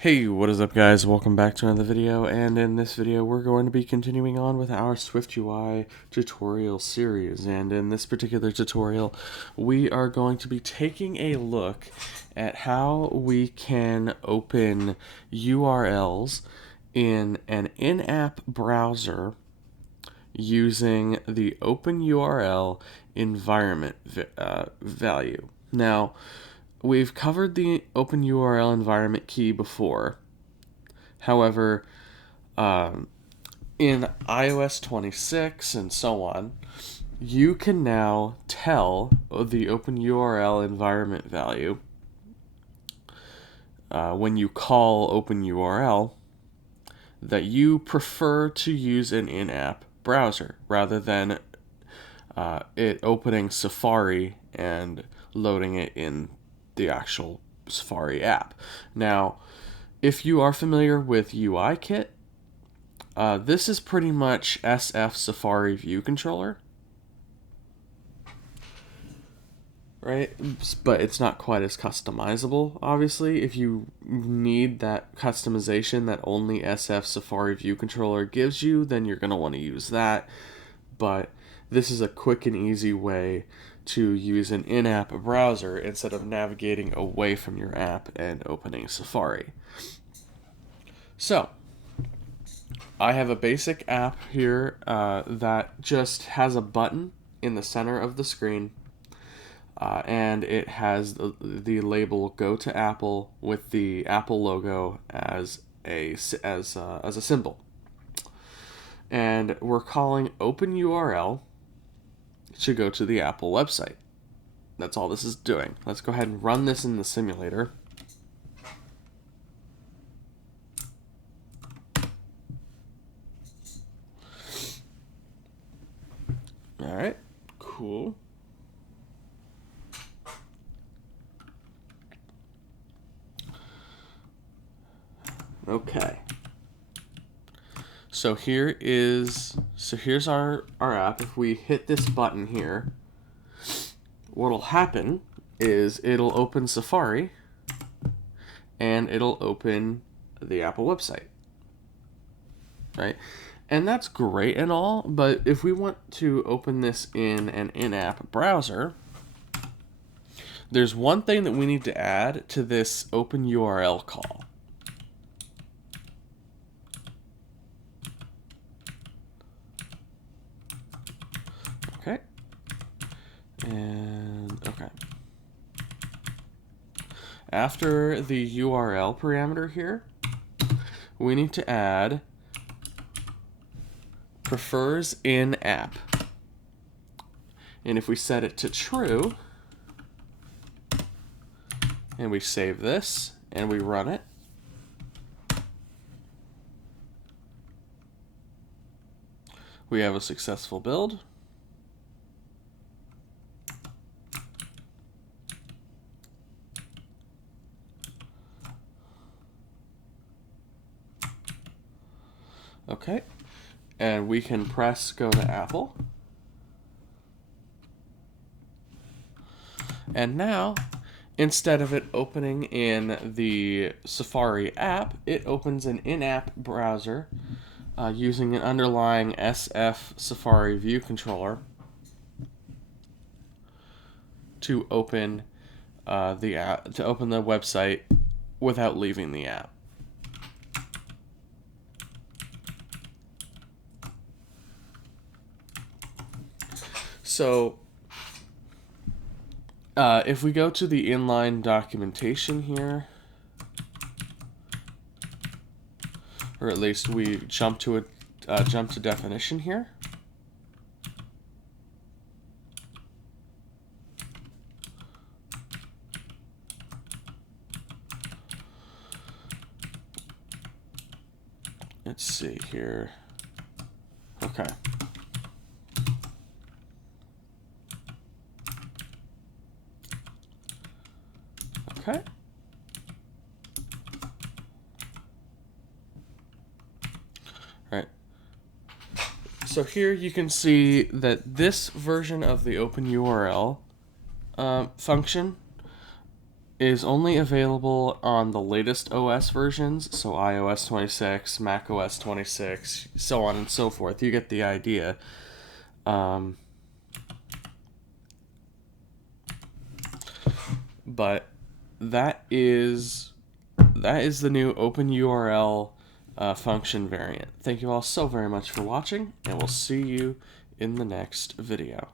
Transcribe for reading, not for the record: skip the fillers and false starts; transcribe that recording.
Hey, what is up guys? Welcome back to another video, and in this video we're going to be continuing on with our SwiftUI tutorial series. And in this particular tutorial we are going to be taking a look at how we can open URLs in an in-app browser using the OpenURL environment value. Now, we've covered the OpenURL environment key before. However, in iOS 26 and so on, you can now tell the OpenURL environment value when you call OpenURL that you prefer to use an in-app browser rather than it opening Safari and loading it in the actual Safari app. Now, if you are familiar with UIKit, this is pretty much SFSafariViewController, right? But it's not quite as customizable, obviously. If you need that customization that only SFSafariViewController gives you, then you're going to want to use that. But this is a quick and easy way to use an in-app browser instead of navigating away from your app and opening Safari. So, I have a basic app here that just has a button in the center of the screen, and it has the label "Go to Apple" with the Apple logo as a symbol. And we're calling OpenURL to go to the Apple website. That's all this is doing. Let's go ahead and run this in the simulator. Alright, cool. Okay. So here's our app. If we hit this button here, what'll happen is it'll open Safari and it'll open the Apple website, right? And that's great and all, but if we want to open this in an in-app browser, there's one thing that we need to add to this OpenURL call. Okay. And okay. After the URL parameter here, we need to add prefers in app. And if we set it to true, and we save this, and we run it, we have a successful build. Okay, and we can press go to Apple. And now, instead of it opening in the Safari app, it opens an in-app browser using an underlying SFSafariViewController to open the app, to open the website without leaving the app. So, if we go to the inline documentation here, or at least we jump to definition here. Let's see here. Okay. Okay. Right. So here you can see that this version of the OpenURL function is only available on the latest OS versions, so iOS 26, macOS 26, so on and so forth. You get the idea. But that is the new OpenURL function variant. Thank you all so very much for watching, and we'll see you in the next video.